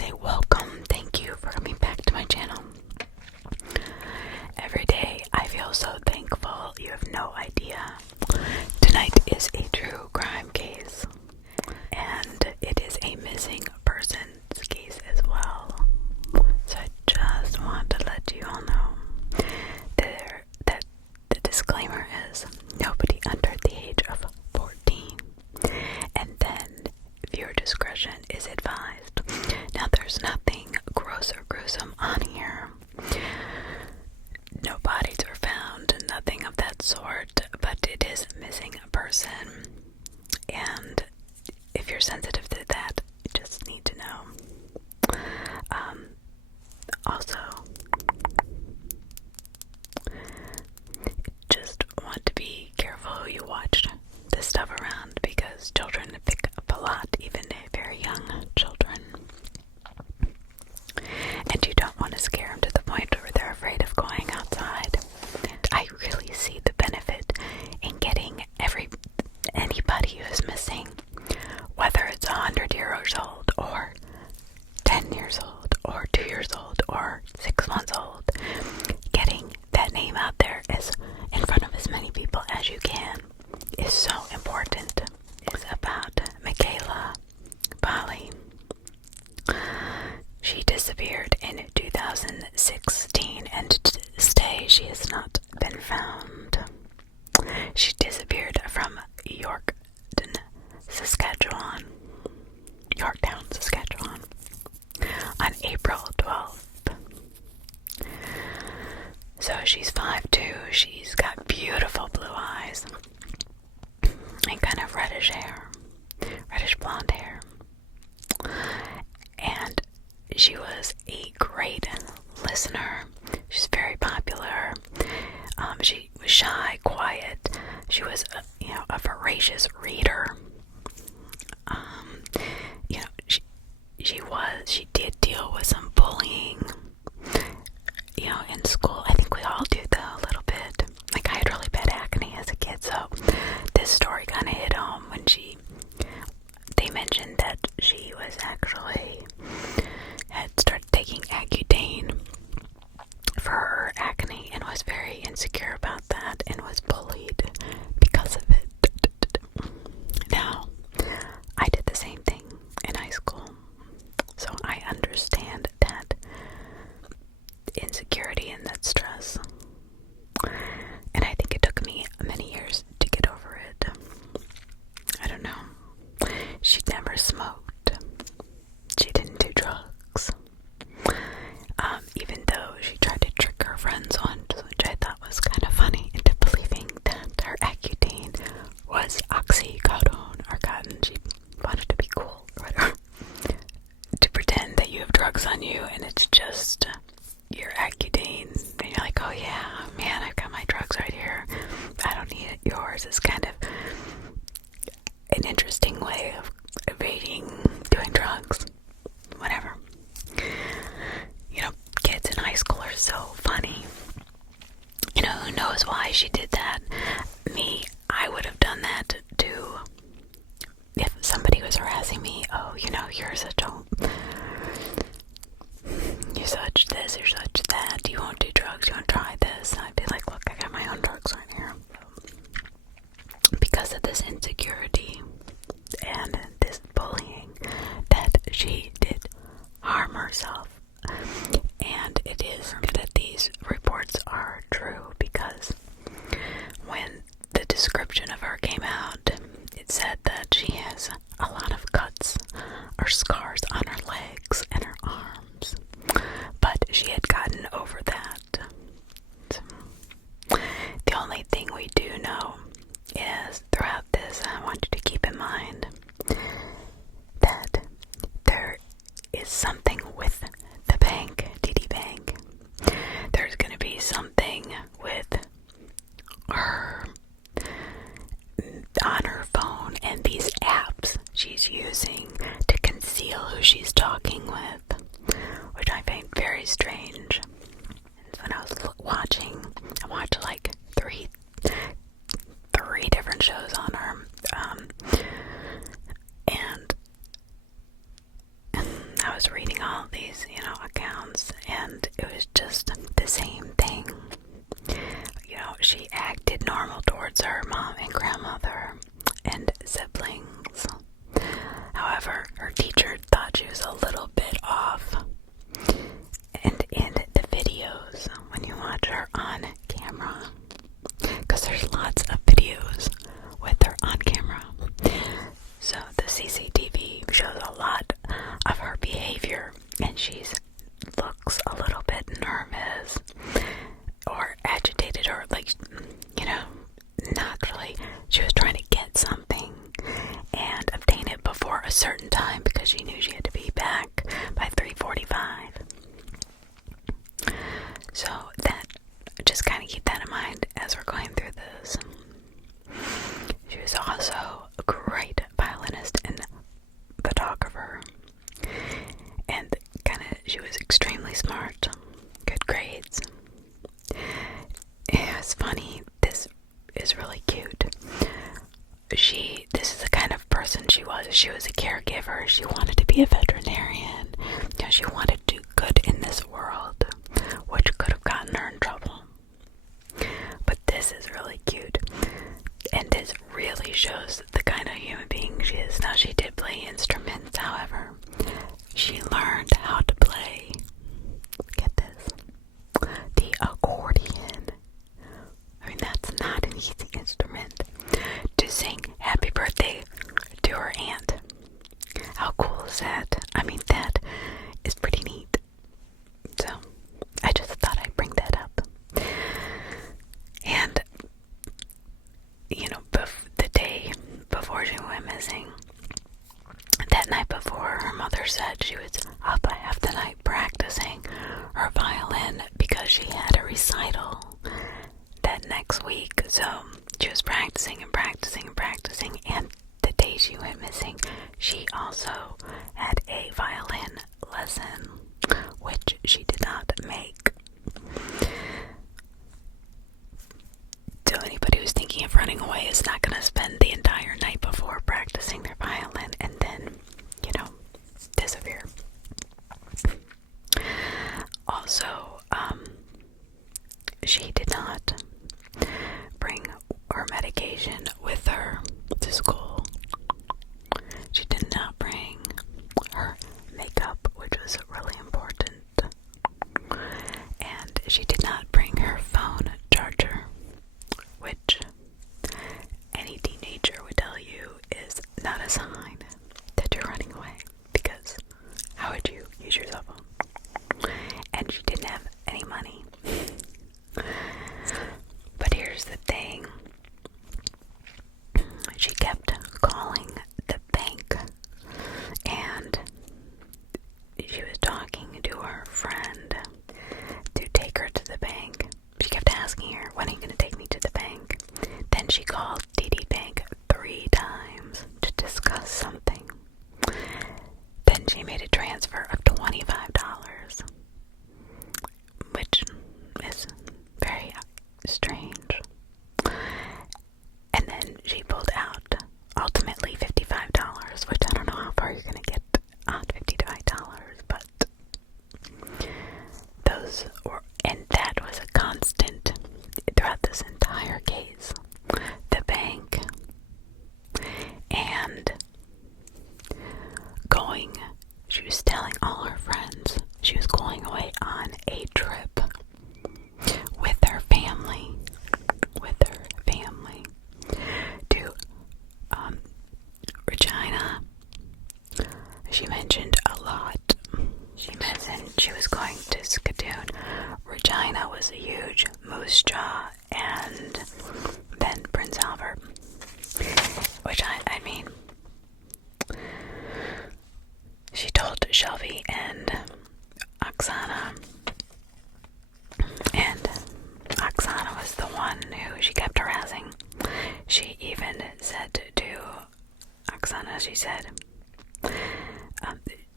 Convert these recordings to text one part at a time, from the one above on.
say welcome. Thank you for coming back to my channel. Every day I feel so thankful. You have no idea. Tonight is a true crime case, and it is a missing persons case as well. So I just want to let you all know that the disclaimer is nobody under the age of 14, and then viewer discretion is advised. Now, there's nothing gross or gruesome on here. No bodies were found, nothing of that sort, but it is a missing person. And if you're sensitive to that, you just need to know. Also, just want to be careful who you watch this stuff around, because children pick up a lot, even very young children. And you don't want to scare them to the point where they're afraid of going outside. I really see the benefit in getting anybody who's missing, whether it's 100 years old or 10 years old or 2 years old or 6 months old, getting that name out there is in front of as many people as you can is so important. It's about Mekayla Bali. She disappeared in 2016, and to this day she has not been found. She disappeared from Yorktown, Saskatchewan, on April 12th. So she's 5'2", she's got beautiful blue eyes, and kind of reddish blonde hair. And she was a great listener. She's very popular. She was shy, quiet. She was a voracious reader. She did deal with some bullying, in school. I think we all do though, a little bit. Like, I had really bad acne as a kid, so this story kind of hit home when they mentioned that she was actually had started taking Accutane for her acne and was very insecure about that and was bullied because of it. Now, I did the same thing in high school, so I understand that insecurity and that stress. And I think it took me many years to get over it. I don't know. She never smoked. She didn't do drugs. Even though she tried to trick her friends once, which I thought was kind of funny, into believing that her Accutane was oxycodone or cotton. She wanted to be cool, or whatever. To pretend that you have drugs on you and it's just your Accutane. And you're like, oh yeah, man, I've got my drugs right here. I don't need it. Yours is kind of an interesting way of evading doing drugs. Whatever. Kids in high school are so funny. Who knows why she did that? Me, I would have done that too. If somebody was harassing me, you're such this, you're such that, you won't do drugs, you won't try this. And I'd be like, look, I got my own drugs right here. Because of this insecurity and this bullying, that she did harm herself. And it is that these reports are true, because when the description of her came out, it said that she has a lot of cuts or scars on her legs and her arms, but she had gotten over that. The only thing we do know is, throughout this, I want you to keep in mind that there is something with the bank, TD Bank. There's going to be something with her on her phone and these apps she's using to conceal who she's talking with, which I find very strange. When I was watching, I watched like three different shows on her, and I was reading all her teacher thought she was a little bit off. And in the videos, when you watch her on camera, because there's lots of videos with her on camera, so the CCTV shows a lot of her behavior, and she looks a little bit nervous or agitated, or like, not really. She was trying to get something and obtain it before a certain time because she knew she had to be back by 3:45. So that, just kind of keep that in mind as we're going through this. She was also a great violinist and photographer, and she was extremely smart, good grades. Yeah, it's funny, this is really cute. This is the kind of person she was. She was a caregiver. She wanted to be a veterinarian. She wanted to do good in this world, which could have gotten her in trouble. But this is really cute. And this really shows the kind of human being she is. Now, she did play instruments, however. She learned how to play, get this, the accordion. I mean, that's not an easy instrument. To sing happy birthday to her aunt. How cool is that? I mean, that is pretty neat. So, I just thought I'd bring that up. And, the day before she went missing, that night before, her mother said she was up half the night practicing her violin because she had a recital that next week. So she was practicing and practicing and practicing, and the day she went missing, she also had a violin lesson, which she did not make. So anybody who's thinking of running away is not going to spend the entire night before practicing their violin and then, disappear. Also, she did not bring her medication with her to school. She did not bring her makeup, which was really important. And she did not bring her phone charger, which any teenager would tell you is not a sign that you're running away, because how would you use your cell phone? And she didn't have any money. But here's the thing. She kept calling the bank, and she was talking to her friend to take her to the bank. She kept asking her, "When are you going to take me to the bank?" Then she called TD Bank 3 times to discuss something. Then she made a transfer of $25, which is very strange. And then she pulled out ultimately $55, which I don't know how far you're going to get on $55, but and that was a constant throughout this entire case. The bank and she was telling all her friends she was going away on a trip with her family to Regina. She mentioned a lot. She mentioned she was going to Skatoon. Regina was a huge Moose Jaw, and then Prince Albert, which I mean, she told Shelby and Oksana, and Oksana was the one who she kept harassing. She even said to Oksana, she said,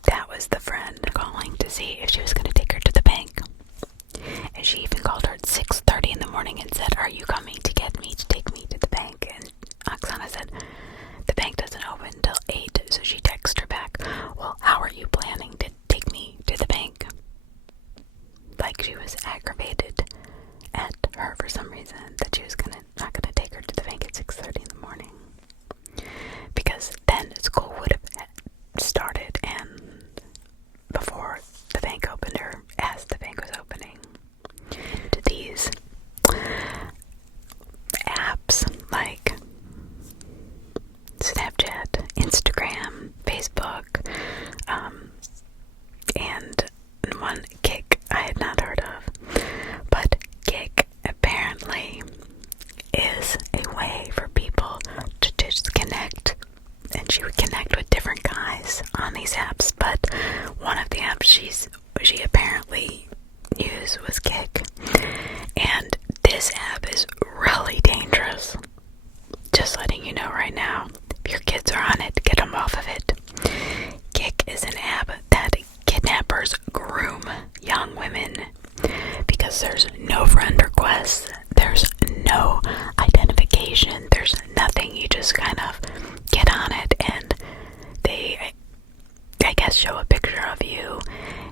that was the friend calling to see if she was going to take her to the bank. And she even called her at 6:30 in the morning and said, "Are you coming to get me to take me to the bank?" And Oksana said, "The bank doesn't open until 8, so she texted her back, "Well, how are you planning to take me to the bank?" Like she was aggravated at her for some reason that she was not gonna take her to the bank at 6:30 in the morning. Because then school would have started guess, show a picture of you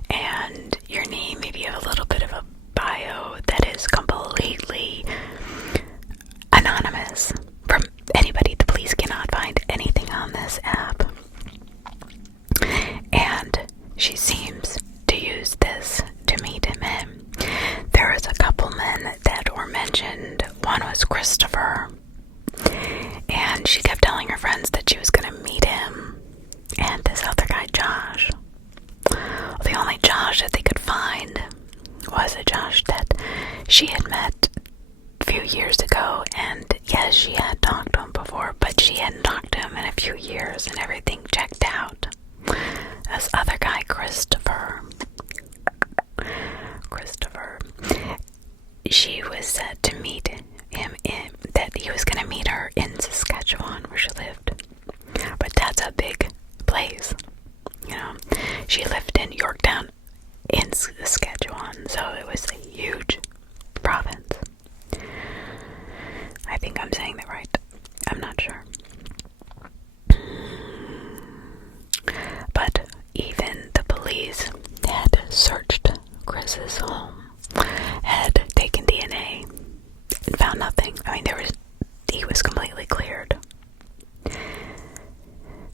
and your name. Maybe you have a little bit of a bio that is completely anonymous from anybody. The police cannot find anything on this app. And she seems to use this to meet men. There is a couple men that were mentioned. One was Christopher, and she kept telling her friends that she was going to meet him. And this other guy, Josh. The only Josh that they could find was a Josh that she had met a few years ago, and yes, she had talked to him before, but she hadn't talked to him in a few years, and everything checked out. This other guy, Christopher, she was said to meet him that he was going to meet her in Saskatchewan, where she lived. But that's a big place, you know. She lived in Yorktown in Saskatchewan, so it was a huge province. I think I'm saying that right. I'm not sure. But even the police had searched Chris's home, had taken DNA, and found nothing. I mean, he was completely cleared.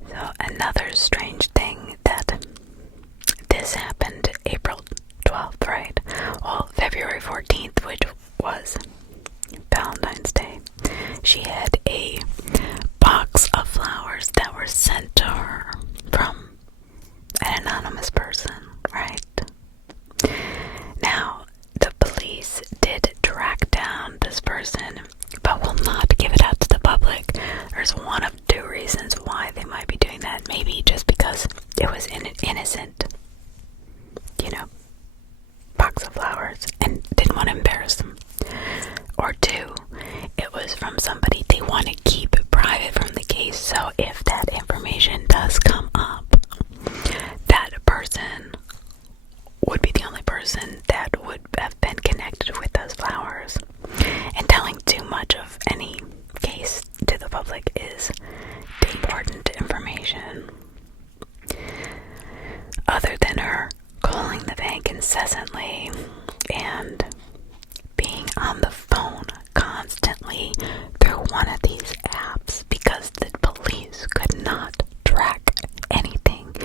So another strange thing that this happened April 12th, right? Well, February 14th, which was Valentine's Day, she had a box of flowers that were sent to her from an anonymous person, right? Now, the police did track down this person, but will not give it out to the public. There's one of two reasons why they might be doing that. Maybe just because it was innocent, you know, box of flowers, and didn't want to embarrass them. Or two, it was from somebody they want to keep private from the case, so if that information does come up, that person would be the only person that would have been connected with those flowers. And telling too much of any case to the public is important information. Other than her calling the bank incessantly and being on the phone constantly through one of these apps, because the police could not track anything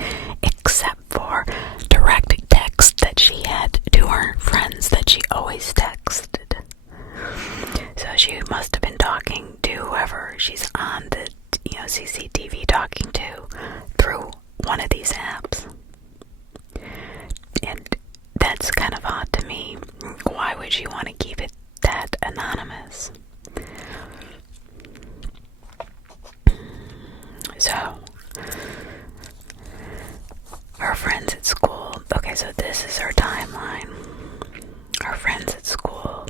except for direct text that she had to her friends that she always texted. So she must have been talking to whoever she's on the CCTV talking to through one of these apps. And that's kind of odd to me. Why would you want to keep it that anonymous? So, her friends at school. Okay, so this is her timeline. Her friends at school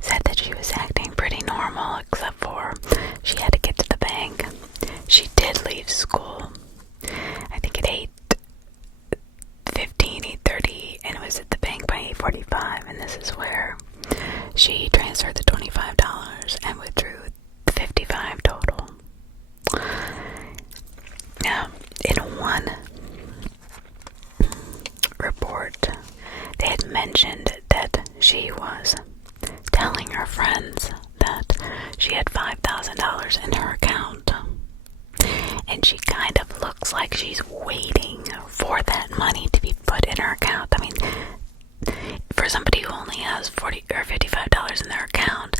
said that she was acting pretty normal, except for she had to get to the bank. She did leave school, I think at 8:30, and was at the bank by 8:45, and this is where she transferred the $25 and withdrew the $55 total. Now, in one report, they had mentioned that she was telling her friends that she had $5,000 in her account, and she kind of looks like she's waiting for that money to be put in her account. I mean, for somebody who only has $40 or $55 in their account,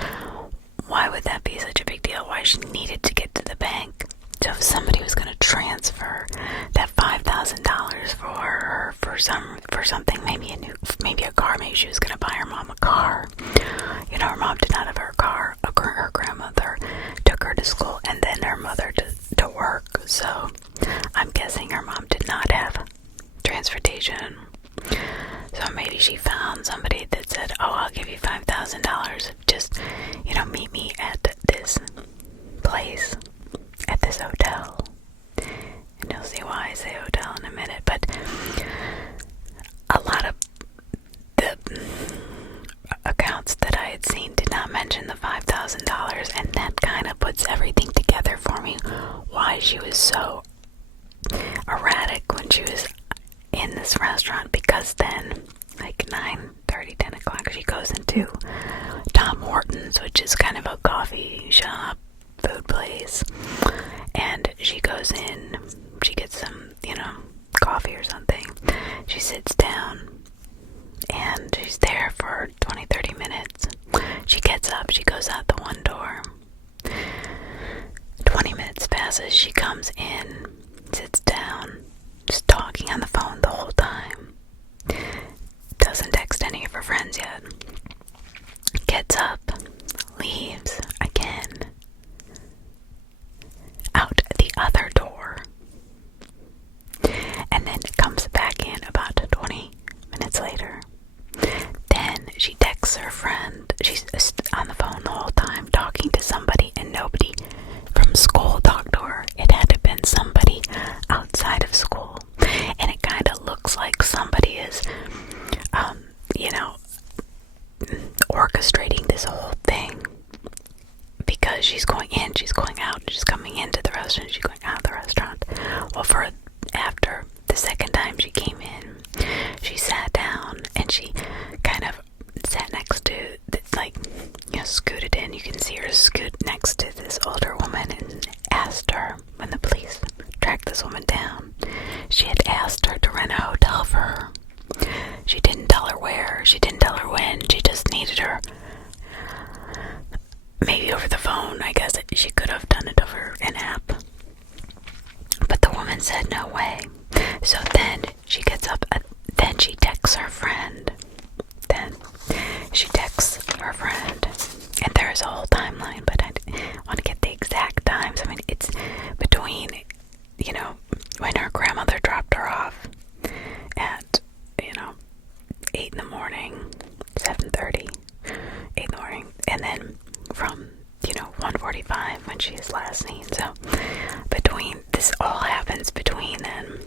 why would that be such a big deal? Why she needed to get to the bank? So if somebody was going to transfer that $5,000 for her for something, maybe a car, maybe she was going to buy her mom a car. You know, her mom did not have her car. Her grandmother took her to school, and then her mother to work. So I'm guessing her mom did not have transportation. So maybe she found somebody that said, "Oh, I'll give you $5,000. Just, meet me at this place, at this hotel." And you'll see why I say hotel in a minute. But a lot of the accounts that I had seen did not mention the $5,000, and that kind of puts everything together for me. Why she was so erratic when she was in this restaurant because then, like 9:30, 10 o'clock, she goes into Tom Hortons, which is kind of a coffee shop, food place, and she goes in, she gets some, coffee or something. She sits down, and she's there for 20-30 minutes. She gets up, she goes out the one door. 20 minutes passes, she comes in, sits down, just talking on the phone the whole time. Doesn't text any of her friends yet. Gets up, leaves again, out the other door, and then comes back in about 20 minutes later. Then she texts her friend. She's on the phone the whole time talking to somebody, and nobody from school talked to her. It had to have been somebody outside of school, and it kind of looks like somebody is orchestrating this whole thing, because she's going in, she's going out, she's coming into the restaurant, she's going out of the restaurant. Well, after the second time she came in, she sat down and she kind of sat next to, scooted in. You can see her scoot next to this older woman and asked her, when the police tracked this woman down, she had asked her to rent a hotel for her. She didn't tell her where, she didn't tell her when, she just needed her. Maybe over the phone, I guess she could have done it over an app. But the woman said no way. So then she gets up, then she texts her friend. And there's a whole timeline, but I want to get the exact times. I mean, it's between, when her grandmother dropped her off at, 8 in the morning, 7:30, 8 in the morning, and then from, 1:45 when she is last seen. So this all happens between then.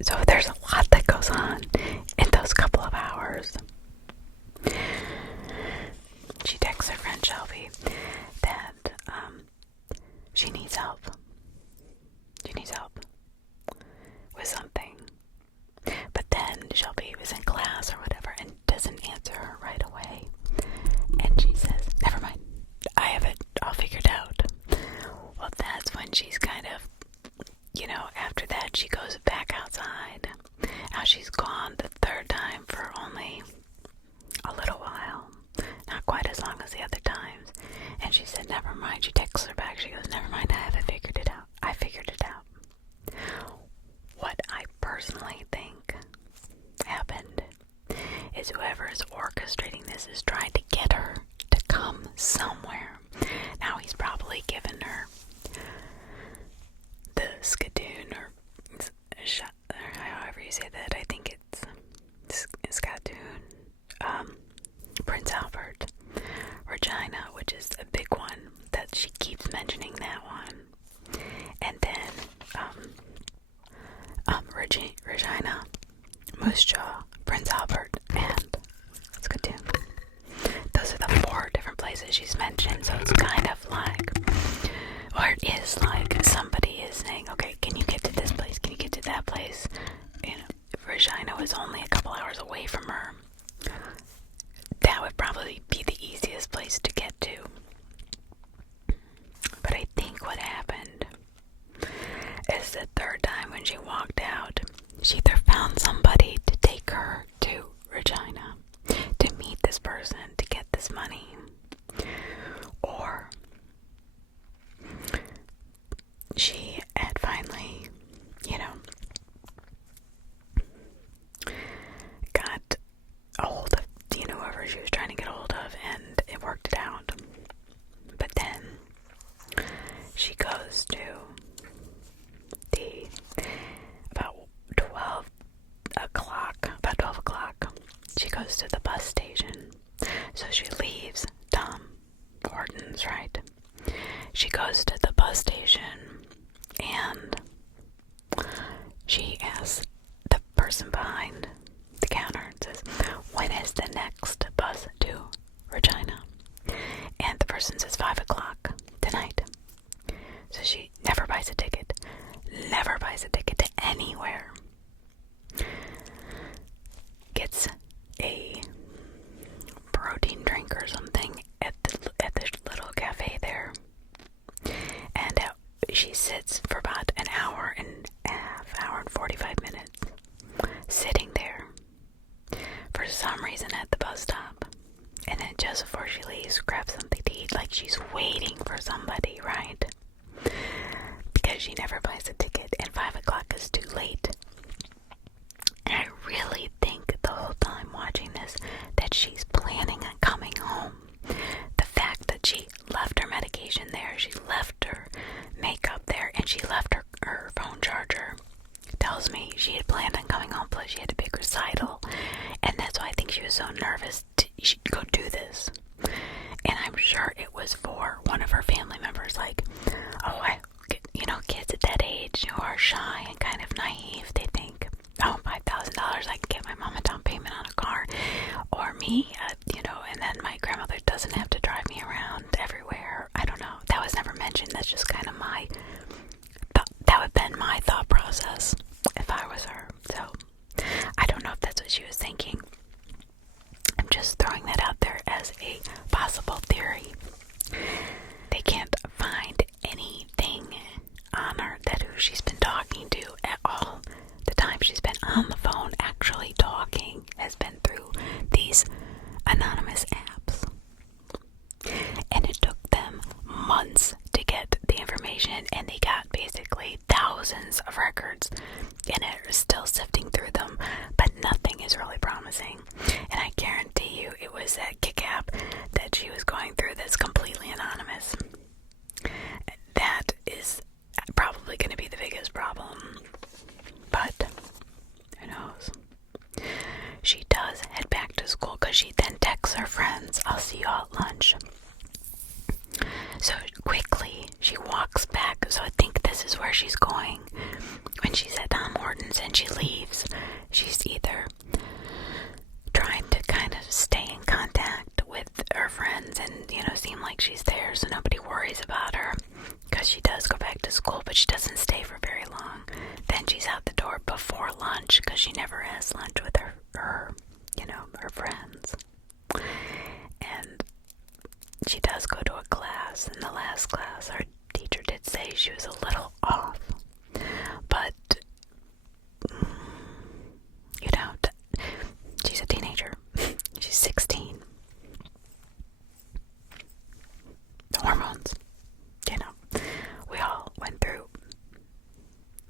So there's a lot that goes on in those couple of hours. She texts her friend Shelby that she needs help. She needs help with something. But then Shelby was in class or whatever and doesn't answer her right away. And she says, never mind, I have it all figured out. Well, that's when she's kind of, after that she goes back outside. Now she's gone the third time for only a little while. Not quite as long as the other times. And she said, never mind. She texts her back. She goes, never mind, I haven't figured it out. I figured it out. What I personally think happened is whoever is orchestrating this is trying to get her to come somewhere. Now he's probably given her the skadoon or however you say that. I think it's skadoon. Prince Albert, Regina, which is a big one that she keeps mentioning, that one. And then Regina, Moose Jaw, Prince Albert, and Skadoon. Those are the 4 different places she's mentioned. So it's kind of like, or it is like somebody is saying, okay, can you get to this place? Can you get to that place? If Regina was only a couple hours away from her, that would probably be the easiest place to get to. But I think what happened is the third time when she walked out, she either found somebody to take her to Regina to meet this person to get this money, or she had finally, got a hold of whoever she was trying to get a hold of, and it worked it out. But then she goes to about 12 o'clock, she goes to the bus station. So she leaves Tom Hortons, right? She goes to the bus station and she asks the person behind the counter and says, when is the next bus to Regina? And the person says 5 o'clock tonight. So she never buys a ticket to anywhere. 45 minutes sitting there for some reason at the bus stop. And then just before she leaves, grabs something to eat, like she's waiting for somebody, right? Because she never buys a ticket, and 5 o'clock is too late. And I really think the whole time watching this that she's planning on coming home. The fact that she left her medication there, she left her makeup there, and she left her phone charger tells me she had planned on coming home, plus she had a big recital, and that's why I think she was so nervous she'd go do this. And I'm sure it was for one of her family members, like, kids at that age who are shy and kind of naive, they think, oh, $5,000, I can get my mom a down payment on a car, or me, and then my grandmother doesn't have to drive me around everywhere. I don't know. That was never mentioned. That's just kind of that would have been my thought process if I was her. So, I don't know if that's what she was thinking. I'm just throwing that out there as a possible theory. They can't find anything on her that who she's been talking to at all. The time she's been on the phone actually talking has been through these anonymous apps. And it took them months to get the information, and they got basically thousands of records, and they're still sifting through them, but nothing is really promising. And I guarantee you it was that Kick app that she was going through that's completely anonymous. That is probably going to be the biggest problem, but who knows. She does head back to school because she then texts her friends, I'll see you all at lunch. So quickly she walks back, so I think this is where she's going. When she's at Tom Hortons and she leaves, she's either trying to kind of stay in contact with her friends and, seem like she's there so nobody worries about her, because she does go back to school, but she doesn't stay for very long. Then she's out the door before lunch because she never has lunch with her friends. And she does go to a class. In the last class, our teacher did say she was a little off, but she's a teenager. She's 16. The hormones, we all went through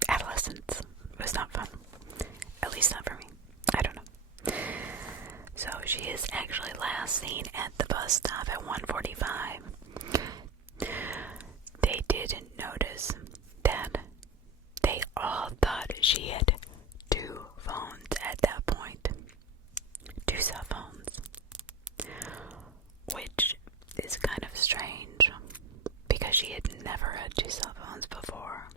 adolescence. It was not fun. At least not for me. I don't know. So she is actually last seen at the bus stop at 1:45. They didn't notice that they all thought she had 2 phones at that point. 2 cell phones. Which is kind of strange, because she had never had 2 cell phones before.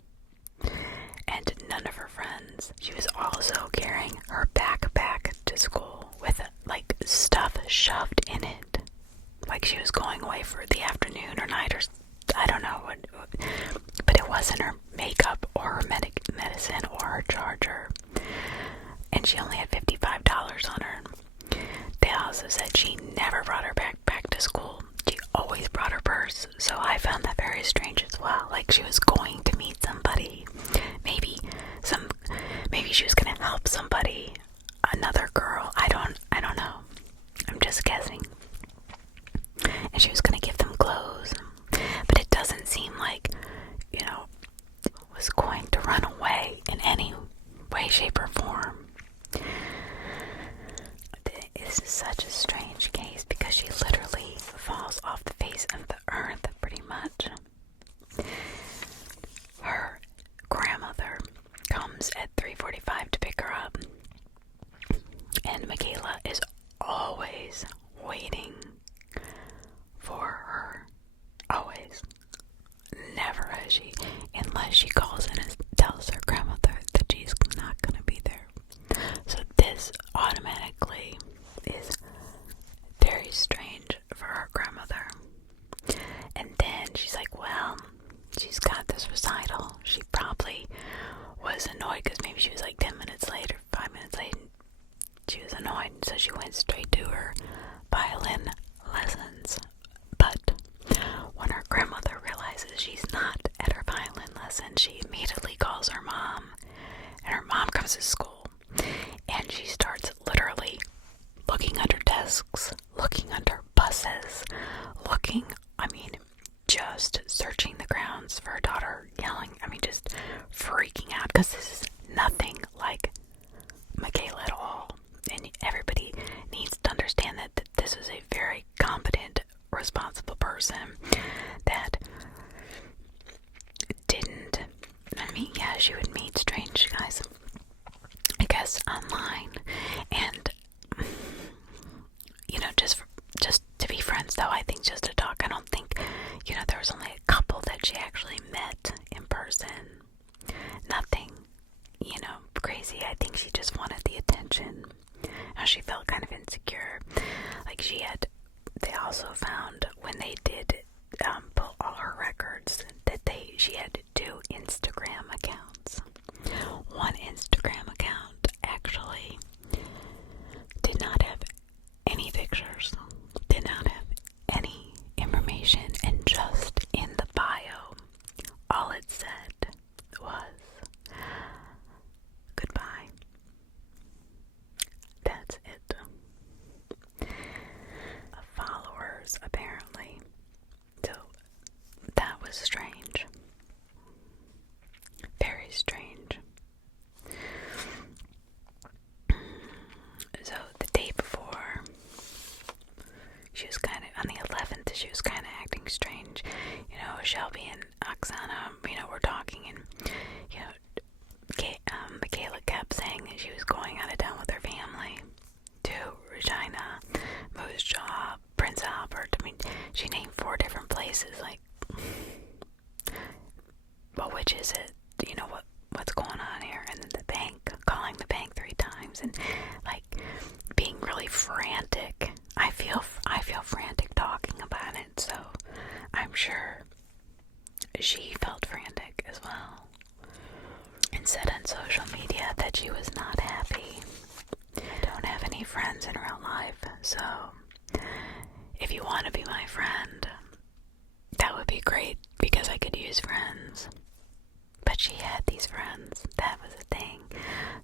And none of her friends. She was also carrying her backpack to school with stuff shoved in it. Like she was going away for the afternoon or night, or I don't know what, but it wasn't her makeup or her medicine or her charger. And she only had $55 on her. They also said she never brought her backpack to school. She always brought her purse. So I found that very strange as well. Like she was going to meet somebody. Maybe she was going to help somebody, another girl. I don't know. I'm just guessing. And she was going to give them clothes. But it doesn't seem like, was going to run away in any way, shape, or form. This is such a strange case because she literally falls off the face of the earth, pretty much. Her grandmother comes at 3:45 to pick her up, and Mekayla is always waiting for her. Always. Never has she, unless she calls in and tells her grandmother that she's not going to be there. So this automatically is very strange for her grandmother. And then she's like, well, she's got this recital. She probably was annoyed because maybe was at school, and she starts literally looking under desks, looking under buses, just searching the grounds for her daughter, yelling, just freaking out, because this is nothing like Mekayla at all. And everybody needs to understand that this was a very competent, responsible person that didn't, she would meet strange guys, I guess, online, and, just to be friends, though. I think just to talk. I don't think, there was only a couple that she actually met in person. Nothing, crazy. I think she just wanted the attention. She felt kind of insecure. They also found, when they did pull all her records, that she had 2 Instagram accounts. One Instagram account actually did not have any pictures, did not have any information, and just in the bio, all it said was, "Goodbye." That's it. Followers, apparently. So, that was strange. Very strange. So, the day before, she was on the 11th, she was kind of acting strange. Shelby and Oksana, were talking, and, Mekayla kept saying that she was going out of town with her family to Regina, Moose Jaw, Prince Albert. She named 4 different places, well, which is it? What's going on here? And then the bank, calling the bank 3 times, and, being really frantic. I feel frantic talking about it, so I'm sure she felt frantic as well, and said on social media that she was not happy. I don't have any friends in real life, so if you want to be my friend, that would be great, because I could use friends. But she had these friends. That was a thing.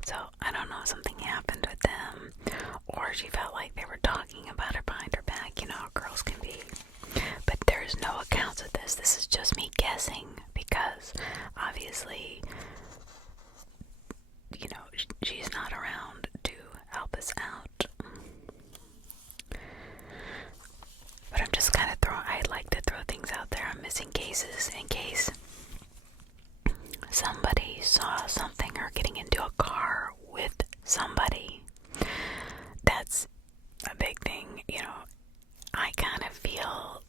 So I don't know if something happened with them, or she felt like they were talking about her behind her back. How girls can be. But there's no accounts of this. This is just me guessing, because obviously, she's not around to help us out. But I'm just kind of I like to throw things out there on missing cases in case somebody saw something, or getting into a car with somebody. That's a big thing. I kind of feel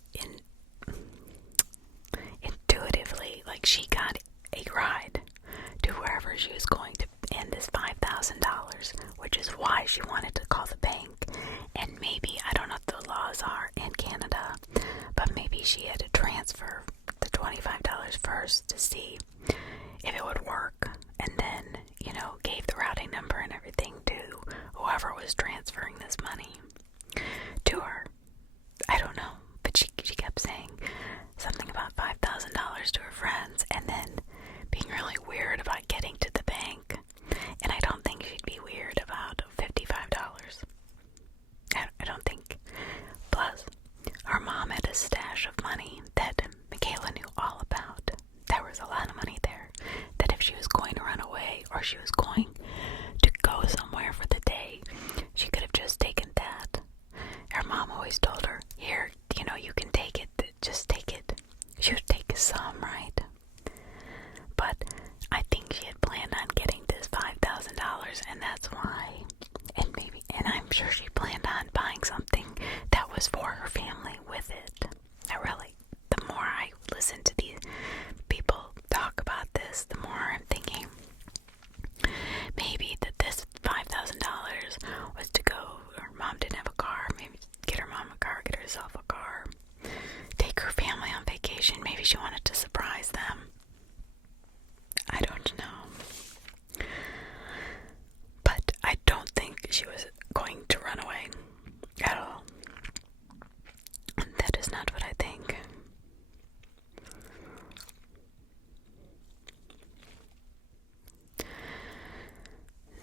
intuitively like she got a ride to wherever she was going to, and this $5,000, which is why she wanted to call the bank. And maybe, I don't know what the laws are in Canada, but maybe she had to transfer the $25 first to see if it would work, and then, gave the routing number and everything to whoever was transferring this money to her. I don't know, but she kept saying something about $5,000 to her friends, and then being really weird about getting to the bank. And I don't think she'd be weird about $55. I don't think. Plus, her mom had a stash of money that Mekayla knew all about. There was a lot of money there, that if she was going to run away, or she was going to go somewhere for the day, she could have just taken that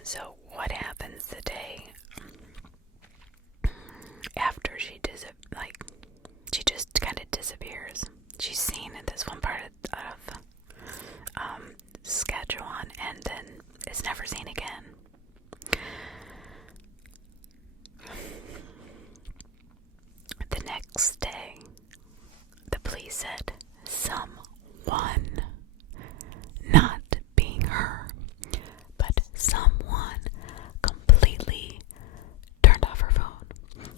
So what happens the day after she just kind of disappears? She's seen in this one part of Saskatchewan, and then is never seen again. The next day, the police said someone, not being her, but someone completely turned off her phone.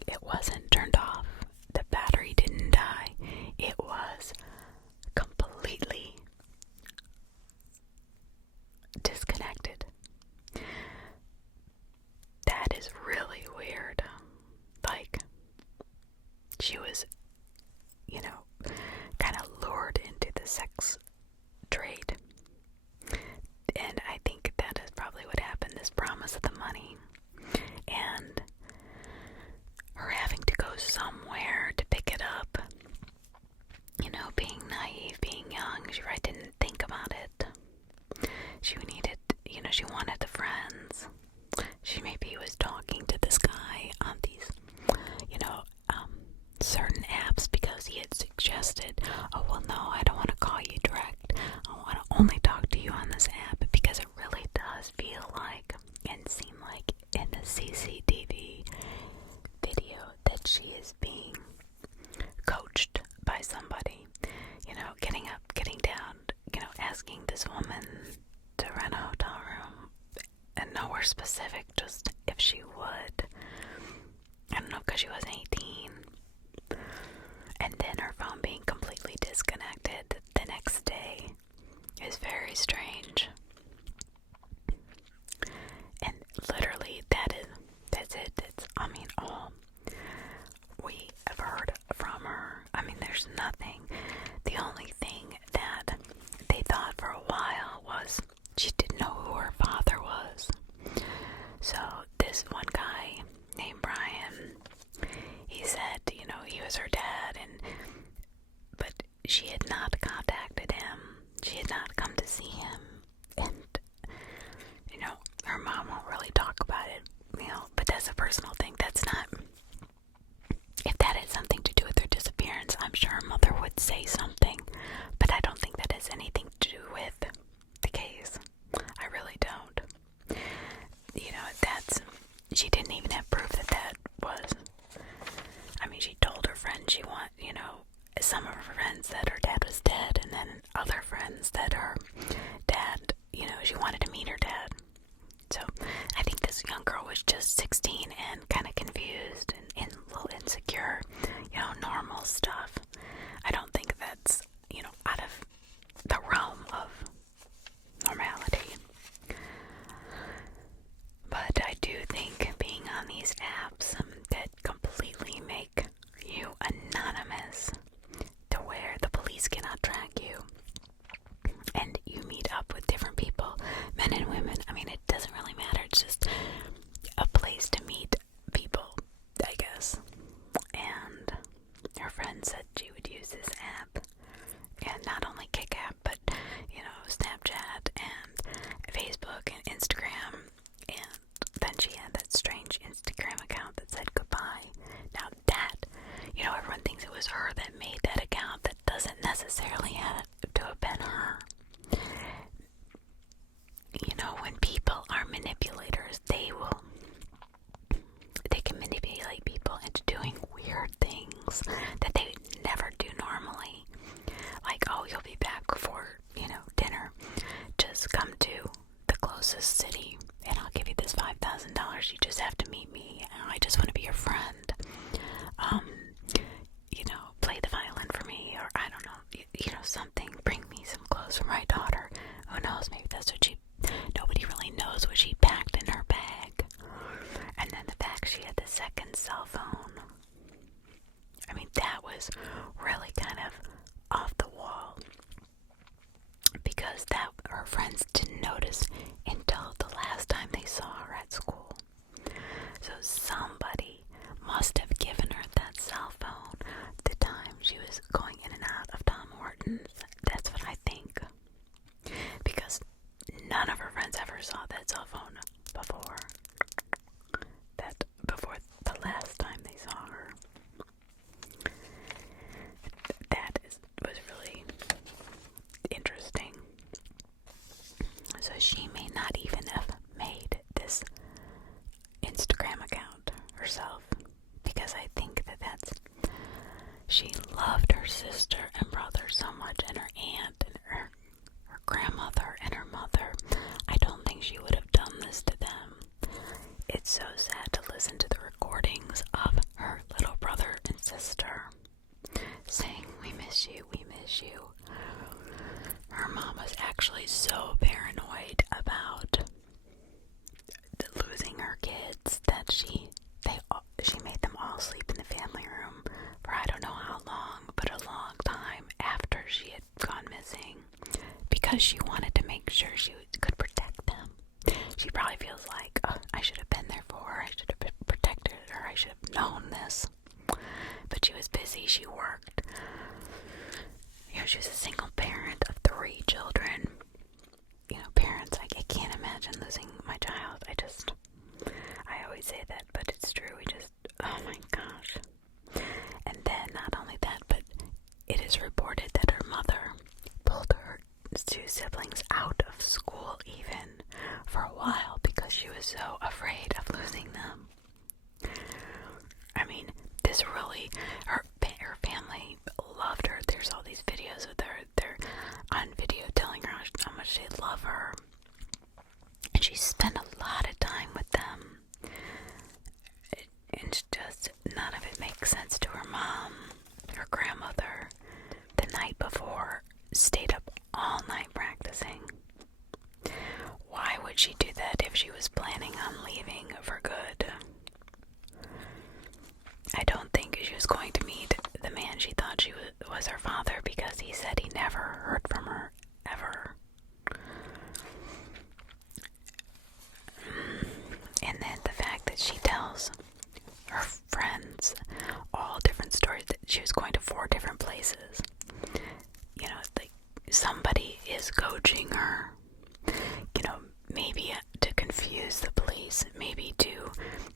It wasn't turned off. The battery didn't die. It was completely disconnected. That is really weird. Like, she was, kind of lured into the sex trade. And I think that is probably what happened, this promise of the money. And her having to go somewhere to pick it up. Being naive, being young, she probably didn't think about it. She needed, she wanted the friends. She maybe was talking to this guy on these, certain apps because he had suggested, oh, well, no, I don't want to call you direct. I want to only talk to you on this app, because it really does feel like and seem like in the CCTV video that she is being coached by somebody, getting up, getting down, asking this woman to rent a hotel room, and nowhere specific, just if she would. I don't know, because she wasn't 18. And then her phone being completely disconnected the next day is very strange. And literally, that's it. It's, all we have heard from her. There's nothing. The only thing that they thought for a while was she didn't know who her father was. So this one guy named Brian, he said, he was her dad, but she had not contacted him. She had not come to see him. And, her mom won't really talk about it, but that's a personal thing. That's not, if that had something to do with her disappearance, I'm sure her mother would say something, but I don't think that has anything to do with the case. I really don't. She didn't even have proof that was, she told her friends some of her friends that her dad was dead, and then other friends that her dad, she wanted to meet her dad. So I think this young girl was just 16 and kind of confused and a little insecure, normal stuff. I don't think that's, out of the realm of normality. But I do think being on these apps that completely make you anonymous to where the police cannot track you, and you meet up with different people, men and women. It doesn't really matter. It's just a place to meet people, I guess. And her friend said she would use this app, and not only Kick app, but Snapchat and Facebook and Instagram. And then she had that strange Instagram account that said goodbye. Now that, everyone thinks it was her that made that account. That doesn't necessarily have to have been her. When people are manipulators, they can manipulate people into doing weird things that they would never do normally. Like, oh, you'll be back for, dinner. Just come to the closest city and I'll give you this $5,000. You just have to meet me. I just want to be your friend. Play the violin for me, or I don't know, something. Bring me some clothes for my daughter. Who knows? Maybe that's what nobody really knows what she packed in her bag. And then the fact she had the second cell phone. That was really kind of off the wall. Because her friends didn't notice until the last time they saw her at school. So loved her sister and brother so much, and her aunt and her grandmother and her mother. I don't think she would have done this to them. It's so sad to listen to the recordings of her little brother and sister saying, "We miss you, we miss you." Her mom was actually so paranoid about losing her kids that she made them all sleep in the family room for I don't know how long, but a long time after she had gone missing, because she wanted to make sure she could protect them. She probably feels like, oh, I should have been there for her, I should have protected her, I should have known this. But she was busy, she worked. She was a single parent of 3 children. Parents, I can't imagine losing my child. I always say that, but it's true. Oh my gosh. And then not only that, but it is reported that her mother pulled her 2 siblings out of school even for a while because she was so afraid of losing them. I mean, this really, her family loved her. There's all these videos with her. They're on video telling her how much they love her. And she spent a lot of time with them. And just none of it makes sense to her mom. Her grandmother, the night before, stayed up all night practicing. Why would she do that if she was planning on leaving for good? I don't think she was going to meet the man she thought she was her father, because he said he never heard from her, ever. And then the fact that she tells her friends all different stories, that she was going to 4 different places. Like somebody is coaching her, maybe to confuse the police, maybe to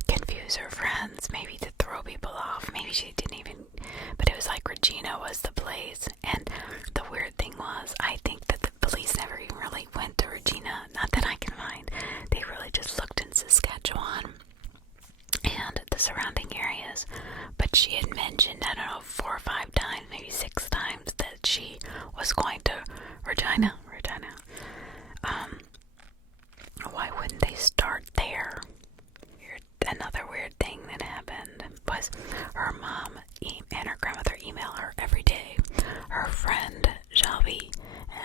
confuse her friends, maybe to throw people off, maybe she didn't even, but it was like Regina was the place. And the weird thing was, I think that the police never even really went to Regina, not that I can find. They really just looked in Saskatchewan and the surrounding areas, but she had mentioned, I don't know, 4 or 5 times, maybe 6 times, that she was going to Regina. Why wouldn't they start there? Another weird thing that happened was her mom and her grandmother email her every day. Her friend Shelby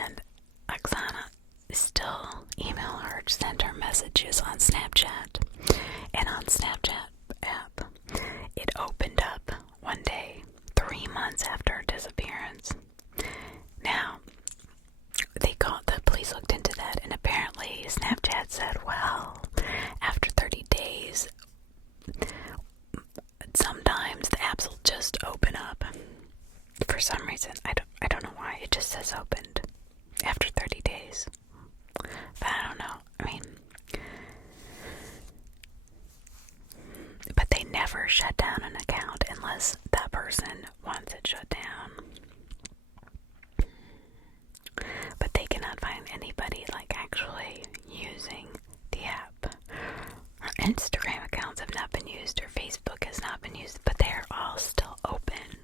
and Oksana still email her, send her messages on Snapchat. And on Snapchat app, it opened up one day, 3 months after her disappearance. Now, the police looked into that, and apparently Snapchat said, well, after 30 days, sometimes the apps will just open up. For some reason, I don't know why, it just says opened after 30 days. But I don't know, but they never shut down an account unless that person wants it shut down. But they cannot find anybody actually using the app. Her Instagram accounts have not been used, her Facebook has not been used, but they are all still open,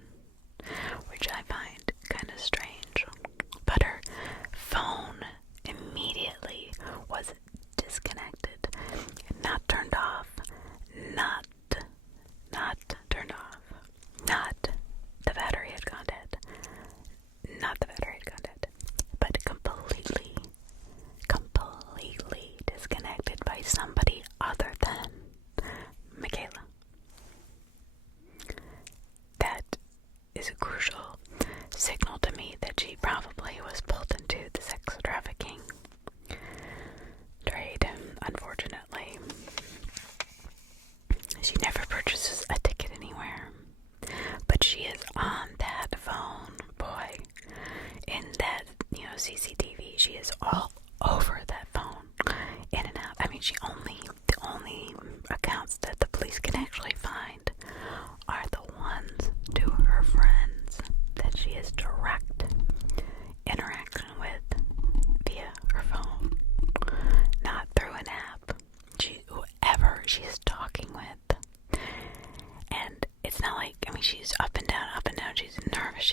which I find kind of strange. But her phone immediately was disconnected, not turned off, not turned off, not the battery had gone dead, but completely disconnected by somebody other than Mekayla. That is a crucial signal to me that she probably was pulled into the sex trafficking trade, unfortunately. She never purchases a ticket anywhere, but she is on that phone, boy, in that, CCTV. She is all over that phone, in and out. The only accounts that the police can actually find are the ones to her friends that she has direct interaction with via her phone, not through an app. Whoever she is talking with. And it's not like, she's up and down, she's nervous,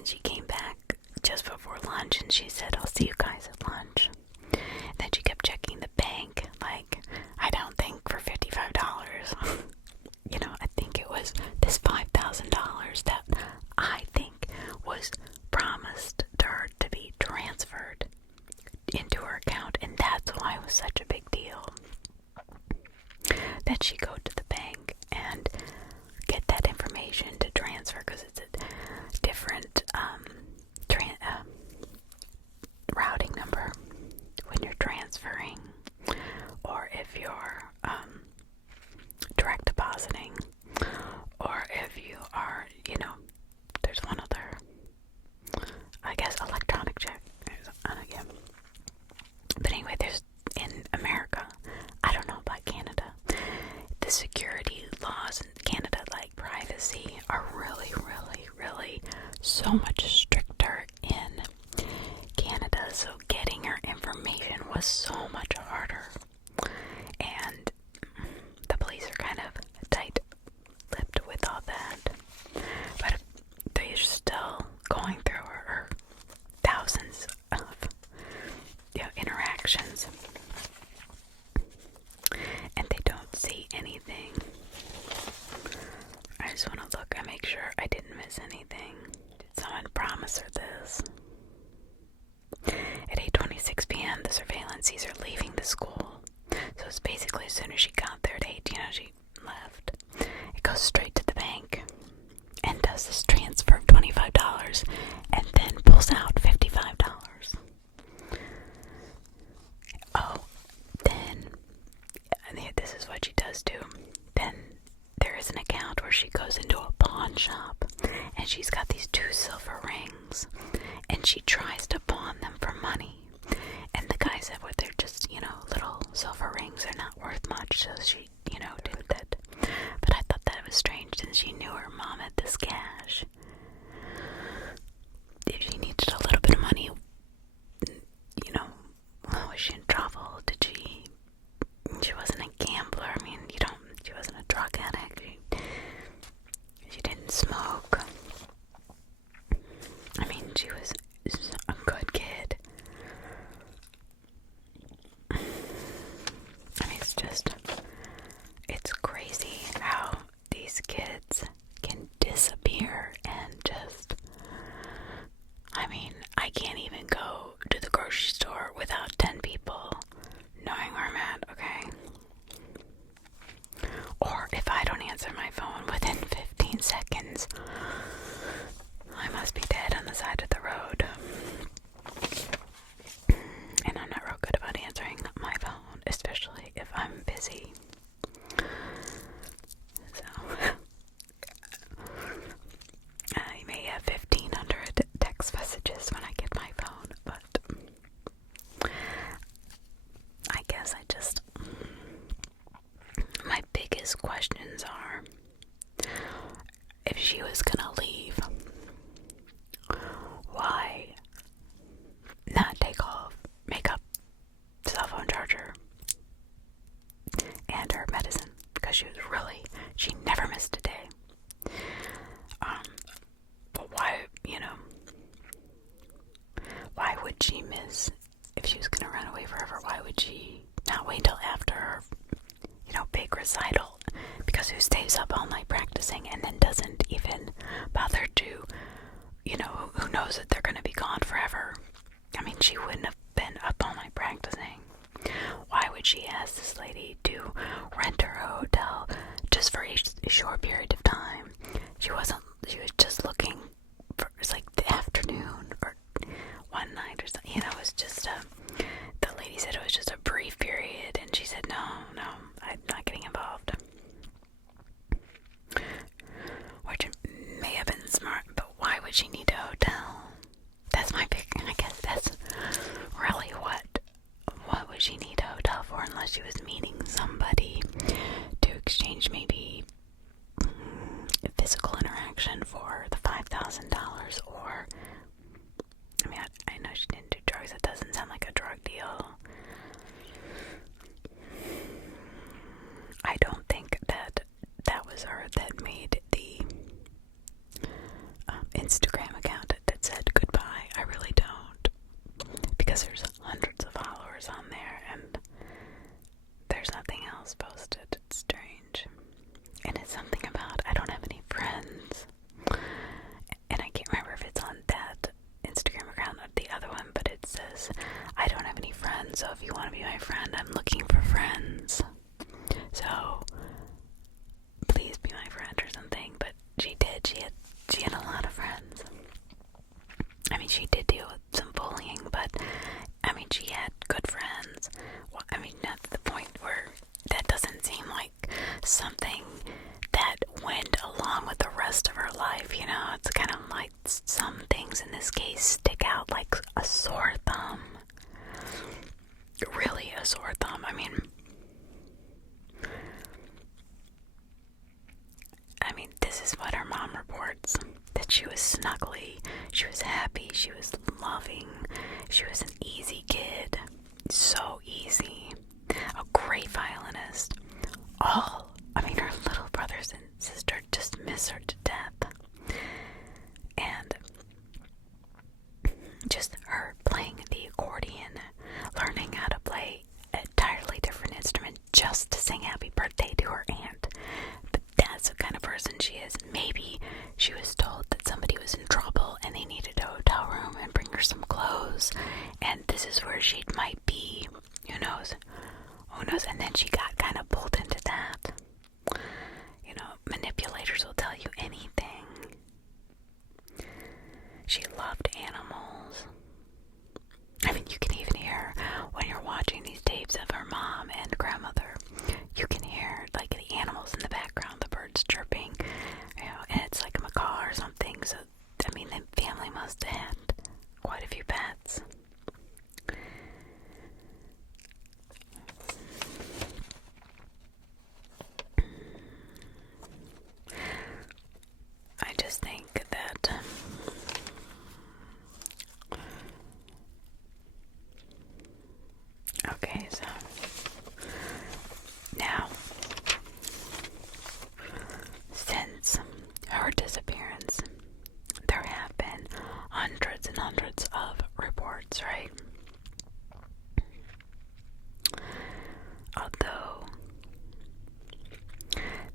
then she came back just before lunch and she said, I'll see you guys at lunch. Then she kept checking the bank, like, I don't think for $55. You know, I think it was this $5,000 that I think was promised to her to be transferred into her account, and that's why it was such a big deal that she go to the bank and get that information to transfer, because it's a different routing number when you're transferring, or if you're direct depositing, or if you are, you know, there's one other, I guess, electronic check. Yeah. But anyway, there's, in America, I don't know about Canada, the security laws in Canada, like privacy, are really, really, really so much stricter in Canada, so getting your information was so much harder, and the police are kind of tight-lipped with all that, but they're still going through her thousands of, you know, interactions, and they don't see anything. I just want to look and make sure I didn't miss anything. Did someone promise her this? At 8:26 p.m., the surveillance sees her leaving the school. So it's basically as soon as she got there at 8, you know, she left. It goes straight to the bank and does this transfer of $25 and then pulls out $55. Oh, then, this is what she does too. Then there is an account where she goes into a pawn shop and she's got these 2 silver rings and she tries to pawn them for money. And the guy said, well, they're just, you know, little silver rings, are not worth much, so she, you know, did that. But I thought that was strange since she knew her mom had this cash. If she needed a little bit of money, you know, was she in trouble? She wasn't a gambler. I mean, she wasn't a drug addict. She didn't smoke. I mean, she was a good kid. I mean, it's crazy how these kids can disappear and just, I mean, I can't even go to the grocery store without 10 people knowing where I'm at, okay? Or if I don't answer my phone within 15 seconds, I must be dead on the side of the road. And I'm not real good about answering my phone, especially if I'm busy. So, I may have 1,500 text messages when I get my phone, but I guess my biggest questions are, if she was gonna leave, why not take off makeup, cell phone charger, and her medicine? Because she never missed a day. But why, why would she miss, if she was gonna run away forever, why would she not wait till after her, big recital? Because who stays up all night practicing and then doesn't even bother to, who knows that they're gonna be gone forever? I mean, she wouldn't have been up all night practicing. Why would she ask this lady to rent her a hotel just for a short period of time? She was just looking for, it's like the afternoon or one night or something, it was just the lady said it was just a brief period, and she said, no, I'm not getting involved. Which may have been smart, but why would she need a hotel? That's my big, I guess that's really what would she need a hotel for, unless she was meeting somebody to exchange maybe physical interaction for the $5,000, or, I mean, I know she didn't do drugs, it doesn't sound like a drug deal. I don't think that was her that made the Instagram account. want to be my friend? I'm looking for friends. So, please be my friend or something. But she did. She had a lot of friends. I mean, she did deal with some bullying, but, I mean, she had good friends. Well, I mean, not to the point where that doesn't seem like something that went along with the rest of her life, you know? It's kind of like some things in this case stick out like a sore thumb. Really a sore thumb. I mean, this is what her mom reports. That she was snuggly, she was happy, she was loving, she was an easy kid. So easy. A great violinist. Her little brothers and sister just miss her to death. And just her playing the accordion, learning how to play an entirely different instrument just to sing happy birthday to her aunt. But that's the kind of person she is. Maybe she was told that somebody was in trouble and they needed a hotel room and bring her some clothes, and this is where she might be. Who knows? Who knows? And then she got kind of pulled into that. You know, manipulators will tell you anything. She loved animals. I mean, you can even hear when you're watching these tapes of her mom and grandmother, you can hear like the animals in the background, the birds chirping, you know, and it's like a macaw or something. So, I mean, the family must have had quite a few pets. I just think that okay, so now since her disappearance, there have been hundreds and hundreds of reports, right? Although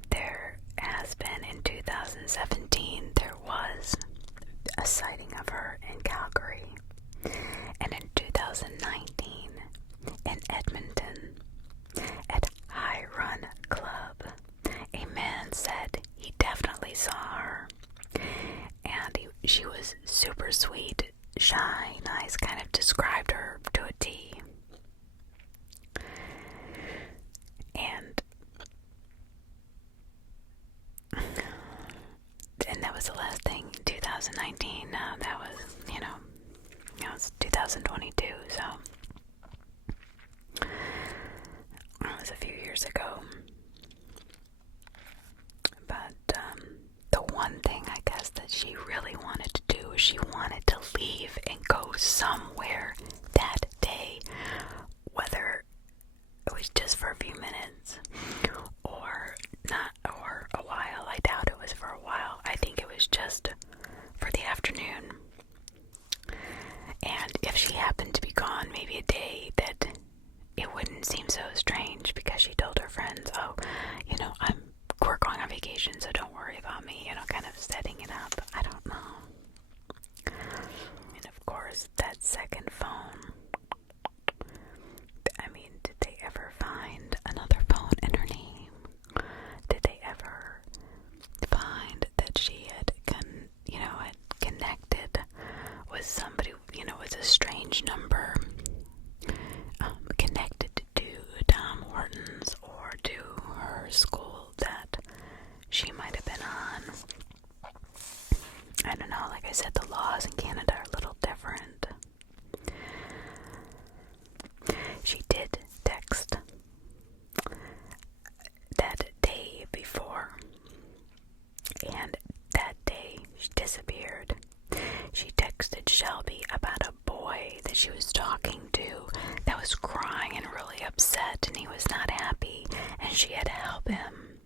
there has been in 2017, there was a sighting of her in Calgary, and in 2019 in Edmonton at High Run Club, a man said he definitely saw her, and she was super sweet, shy, nice, kind of described her to a T. And that was the last thing, 2019. That was, you know, it's 2022, so it was a few years ago. But the one thing I guess that she really wanted to do is she wanted to leave and go somewhere that day, whether it was just for a few minutes or not, or a while. I doubt it was for a while. I think it was just for the afternoon. And if she happened to be gone maybe a day, that it wouldn't seem so strange, because she told her friends, oh, you know, we're going on vacation, so don't worry about me, you know, kind of setting it up. I don't know. And of course, that second phone, I mean, did they ever find another phone in her name? Did they ever find that she had had connected with somebody, you know, with a strange number, connected to Tom Hortons or to her school that she might have been on? I don't know. Like I said, the laws in Canada are a little different. She did text that day before, and that day she disappeared. She texted Shelby about a boy that she was talking to that was crying and really upset, and he was not happy, and she had to help him.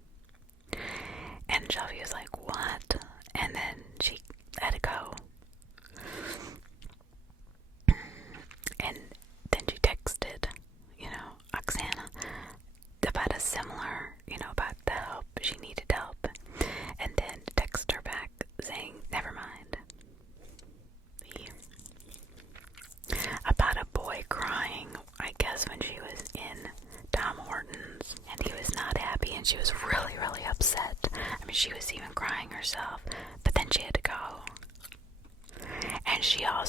And Shelby was like, what? And then she had to go.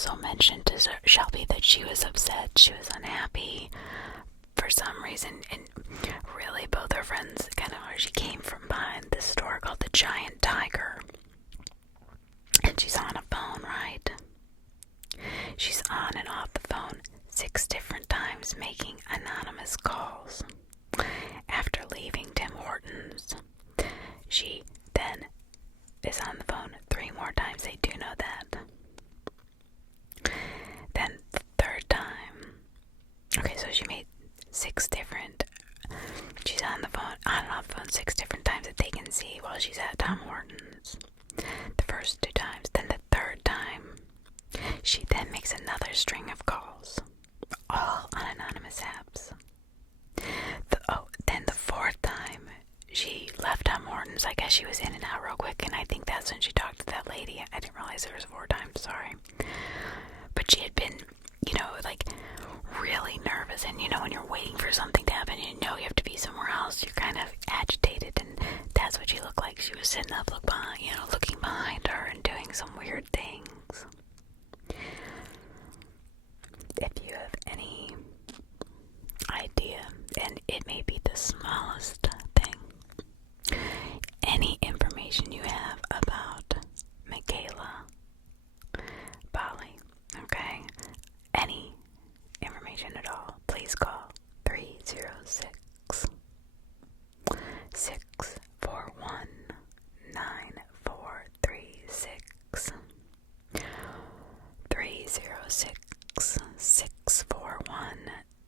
also mentioned to Shelby that she was upset, she was unhappy for some reason, and really both her friends kind of, she came from behind this store called the Giant Tiger, and she's on a phone, right? She's on and off the phone 6 different times making anonymous calls. After leaving Tim Hortons, she then is on the phone 3 more times. They do know that. Then the 3rd time, okay, so she made 6 different, she's on the phone, on and off the phone 6 different times that they can see while she's at Tom Hortons. The first 2 times, then the 3rd time, she then makes another string of calls, all on anonymous apps. Then the 4th time, she left Tom Hortons. I guess she was in and out real quick, and I think that's when she talked to that lady. I didn't realize there was 4 times, sorry. But she had been, like, really nervous, and when you're waiting for something to happen, you have to be somewhere else, you're kind of agitated, and that's what she looked like. She was sitting up, looking behind her and doing some weird things. If you have any idea, and it may be the smallest thing, any information you have about Mekayla Bali, okay? Any information at all, please call 306 641 9436. 306 641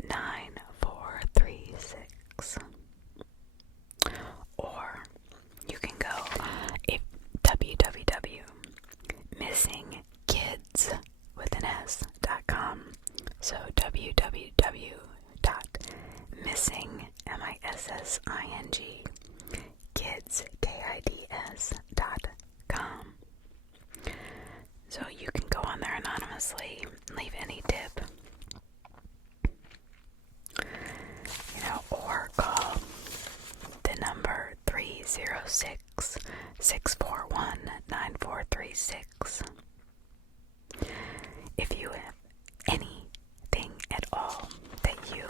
9436. Or you can go www.missingkids.com. So www.missing kids.com. So you can go on there anonymously, leave any tip, or call the number 306 641 9436. If you have anything at all that you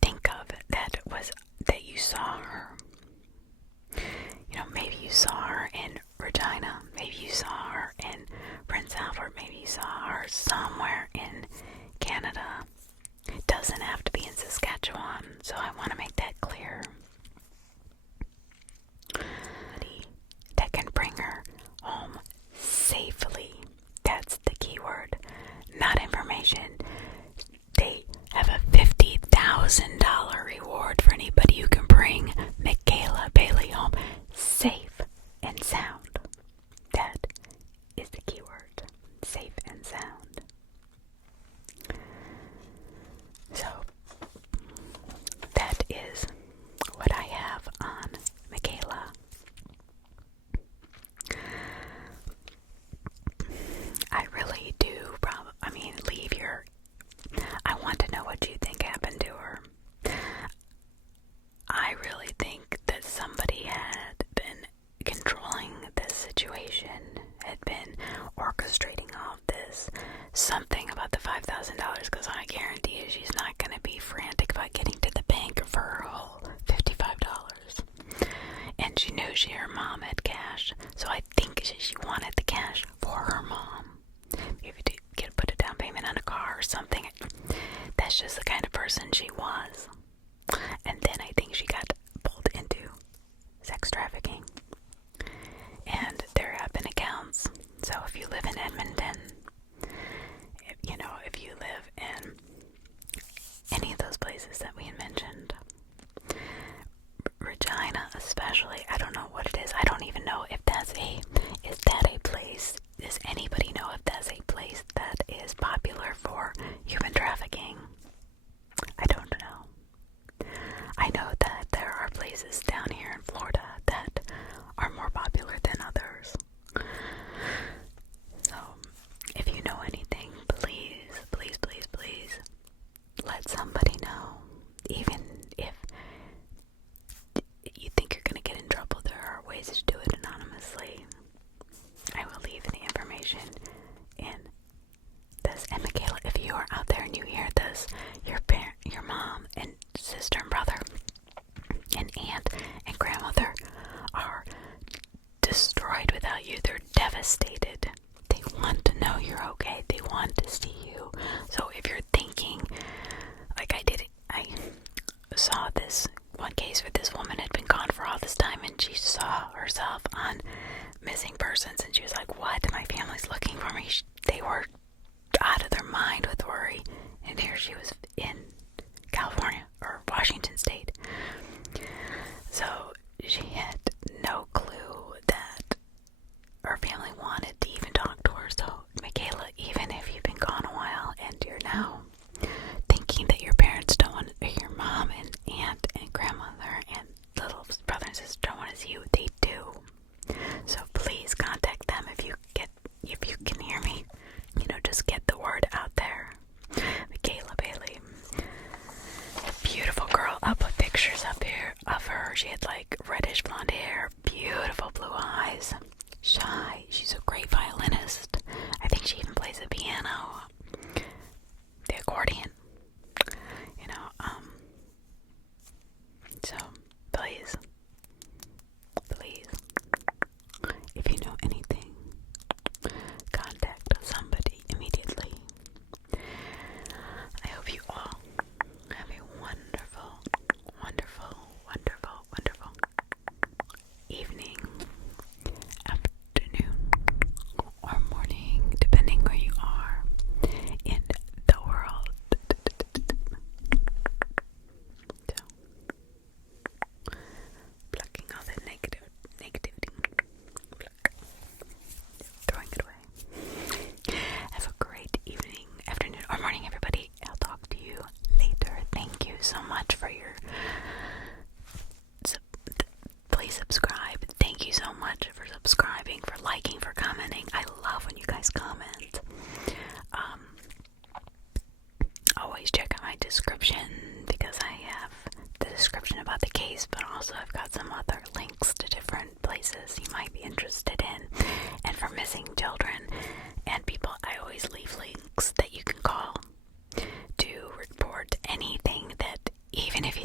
think of that you saw her, maybe you saw her in Regina, maybe you saw her in Prince Albert, maybe you saw her somewhere in Canada. It doesn't have to be in Saskatchewan, so I want to make that clear. That can bring her home safely. That's the key word, not information. They have a $50,000 reward for anybody who can bring Mekayla Bali home safe and sound. That is the key word, safe and sound. So, that is what I have on Mekayla. I really do I want to know what you think happened to her. I really think that somebody had been controlling this situation, had been orchestrating all of this. Something about the $5,000, because I guarantee you she's not going to be frantic about getting to the bank for her whole $55. And she knew her mom had cash, so I think she wanted the cash for her mom. Maybe to put a down payment on a car or something. That's just the kind of person she was. And then I think she got pulled into sex trafficking. And there have been accounts. So if you live in Edmonton, if you live in any of those places that we mentioned, Regina especially, I don't know what it is. I don't even know if is that a place? Does anybody know if that's a place that is popular for human trafficking? I don't know. I know devastated. They want to know you're okay. They want to see you. So if you're thinking, like I saw this one case where this woman had been gone for all this time and she saw herself on missing persons and she was like, what? My family's looking for me. They were out of their mind with worry. And here she was in California or Washington State. So she had no clue that her family wanted to even talk to her. So Mekayla, even if you've been gone a while and you're now thinking that your parents don't want to, your mom and aunt and grandmother and little brother and sister don't want to see you, they do. So please contact them if you can hear me. Just get the word out there. Mekayla Bali, beautiful girl. I'll put pictures up here of her. She had like reddish blonde hair, beautiful blue eyes, shy. She's a great violinist. I think she even plays the piano, the accordion. So please, if you know anything, contact somebody immediately. I hope you all have a wonderful, wonderful, wonderful, wonderful evening, afternoon, or morning, depending where you are in the world. So, plucking all the negativity, throwing it away. Have a great evening, afternoon, or morning, everybody. I'll talk to you later. Thank you so much for your please subscribe. Thank you so much for subscribing, for liking, for commenting. I love when you guys comment. Always check out my description because I have the description about the case, but also I've got some other links to different places you might be interested in. And for missing children and people, I always leave links that you can call to report anything that, even if you